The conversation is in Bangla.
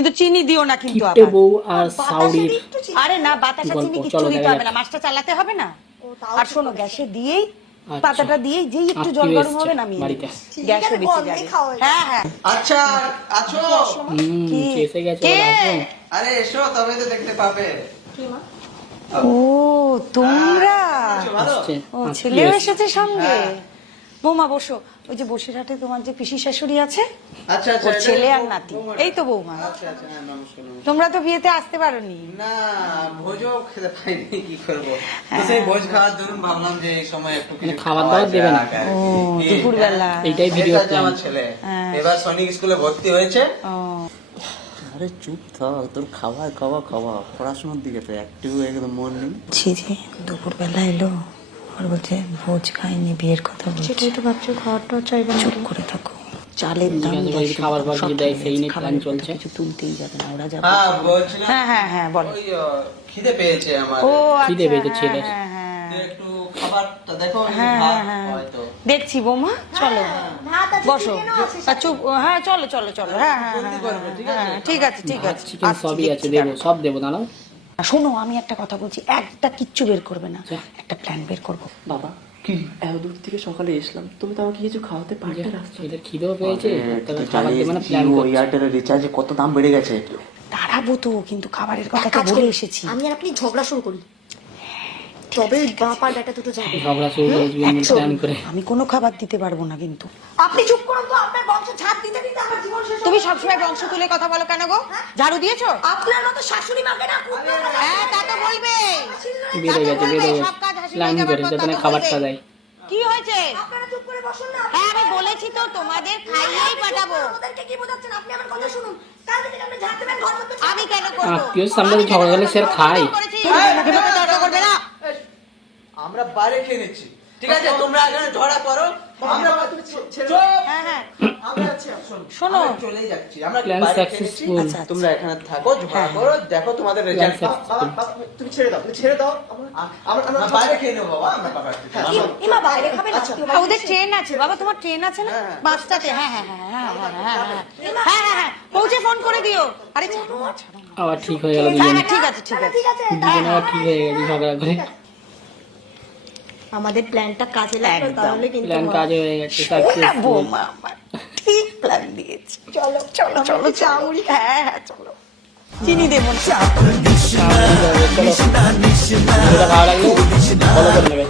কিন্তু চিনি দিও না কিন্তু কিপটে আবার। বউ আর সাউরির আরে না, বাতাসা চিনি গল্প, কিচ্ছু চলো দিতে দেখা হবে না, মাছটা চালাতে হবে না। আর শোনো, গ্যাসে দিয়েই আচ্ছা। পাতাটা দিয়েই যেই একটু জল আত্মীয় গরম হবে এসছে নামিয়ে বাড়িতে। গ্যাসও বেঁচে যাবে। হ্যাঁ হ্যাঁ। আচ্ছা আছো? কি? এসে গেছে কে? ওরা, আসো। আরে এসো, তবে তো দেখতে পাবে। ও তোমরা, আছো ভালো? আসছে, ও আত্মীয় ছেলেও এসছে। এসেছে সঙ্গে। হ্যাঁ। বৌমা বসো, ওই যে বসিরহাটে তোমার যে পিসি শাশুড়ি আছে, আচ্ছা আচ্ছা, ওর এটা ছেলে আর বৌ- নাতি, বৌমাটা। এই তো বৌমা। আচ্ছা আচ্ছা, হ্যাঁ, নমস্কার নমস্কার। তোমরা তো বিয়েতে আসতে পারোনি। না, ভোজও খেতে পাইনি, কি করবো। তো সেই ভোজ খাওয়ার দরুন ভাবলাম যে এই সময় একটু কিছু খাবার খাওয়া দাবার দেবে না? যাক আর ও কি। দুপুরবেলা। এইটাই ভিডিও এটা যে প্ল্যান। আমার ছেলে হ্যাঁ। এবার সৈনিক স্কুলে ভর্তি হয়েছে। ও আরে চুপ থাক, তোর খাওয়া খাওয়া খাওয়া, পড়াশোনার দিকে তো একটু একদম মন নেই। ছি ছি, দুপুরবেলা এলো আর বলছে ভোজ খাইনি, বিয়ের কথা বলছে। সেটাই তো ভাবছি, খাওয়াটা চাইবে না। চুপ করে থাকো, চালের দাম, জিজ্ঞাসা করি, গ্যাসের খাবার দাম, ফাবার সব কি দেয়, বেড়ে সেই গেছে। নিয়ে খাবারের plan চলছে। কিছু তুলতেই যাবে না, ওরা যাবে। হ্যাঁ বলছিলাম, হ্যাঁ হ্যাঁ হ্যাঁ বলো। ওই খিদে পেয়েছে আমার। ও খিদে আচ্ছা, পেয়েছে হ্যাঁ, ছেলের। হ্যাঁ, হ্যাঁ। তো একটু খাবারটা দেখো, যদি হ্যাঁ, ভাত হ্যাঁ, হয় তো। দেখছি বৌমা, চলো বসো। চুপ, হ্যাঁ চলো চলো চলো, হ্যাঁ হ্যাঁ জলদি করবে, ঠিক আছে? হ্যাঁ, ঠিক আছে ঠিক ভাত আছে, চিকেন আসছি, সবই আছে, দেখছি দেবো, দাঁড়াও। সব দেবো, দাঁড়াও। শোনো, আমি একটা কথা বলছি, একটা কিচ্ছু বের করবে না, একটা প্ল্যান বের করবো। বাবা কি এত দূর থেকে সকালে এসলাম, তুমি তো আমাকে কিছু খাওয়াতে পারতে রাস্তা। ছেলের খিদেও পেয়েছে, তবে খাবার দেবে না, প্ল্যান করছে। এয়ারটেলের রিচার্জে কত দাম বেড়ে গেছে। দাঁড়াবো তো, কিন্তু খাবারের কথা তো কাজ বলে করি, এসেছি। আমি আর আপনি ঝগড়া শুরু করি, তবে বাপ আর বেটা দুটো যাবে। ঝগড়া শুরু করে প্ল্যান করে। আমি কোনো খাবার দিতে পারবো না কিন্তু। আপনি চুপ করুন তো, আপনার বংশ ছাদ দিতে দিতে আমার জীবন শেষ। তুমি সবসময় বংশ তুলে কথা বলো কেন গো? ঝাড়ু দিয়েছো? আপনার মতো শাশুড়ি মাকে না কুটবে না। হ্যাঁ তা তো বলবে। বেড়ে গেছে, বেড়ে গেছে, সব কাজ হাসি প্ল্যান মেরে করে যাবার যাতে পর না তা তো খাবারটা বলবে। দেয়। কি হয়েছে? আপনারা চুপ করে বসুন না। হ্যাঁ আমি বলেছি তো, তোমাদের খাইয়েই পাঠাবো। ওদেরকে কি বোঝাচ্ছেন? আপনি আমার কথা শুনুন। কাল থেকে আপনি ঝাড় দেবেন, ঘর মধ্যে আমি কেন করবো? আত্মীয়র সামনে তো ঝগড়া করলে সে আর খায়। এভাবে তর্ক করবে না। আমরা বাইরে খেয়ে নিচ্ছি, ঠিক আছে? তোমরা এখানে ঝগড়া করো, আমরা হ্যাঁ হ্যাঁ আমরা আছি, শোনো, শোনো। আমরা চলেই যাচ্ছি, আমরা Plan বাইরে খেয়ে নিচ্ছি। successful। আচ্ছা, তোমরা এখানে থাকো, ঝগড়া করো, দেখো তোমাদের রেজাল্ট। তুমি ছেড়ে দাও, তুমি ছেড়ে দাও। আমরা বাইরে খেয়ে নেবো বাবা, আমরা বাবা। ইমা বাইরে খাবে না। ওদের ট্রেন আছে বাবা, তোমার ট্রেন আছে না বাসটাতে? হ্যাঁ হ্যাঁ হ্যাঁ হ্যাঁ হ্যাঁ হ্যাঁ হ্যাঁ হ্যাঁ হ্যাঁ, পৌঁছে ফোন করে দিও। আরে ছাড়ো না, ছাড়ো না। আবার ঠিক হয়ে গেল হ্যাঁ দুজনে, হ্যাঁ, ঠিক আছে ঠিক আছে। ঠিক আছে, দুজনে আবার ঠিক হয়ে গেছে ঝগড়া করে। আমাদের প্ল্যানটা কাজে লাগবে, একদম। তাহলে কিন্তু প্ল্যান হবে। কাজে হয়ে গেছে, ওরা successful। বৌমা আমার ঠিক প্ল্যান দিয়েছে। চলো চলো চলো চাউরি, হ্যাঁ হ্যাঁ চলো। চিনি দেবো না। চলো, ভিডিওটা ভালো লাগলে ফলো করে নেবে।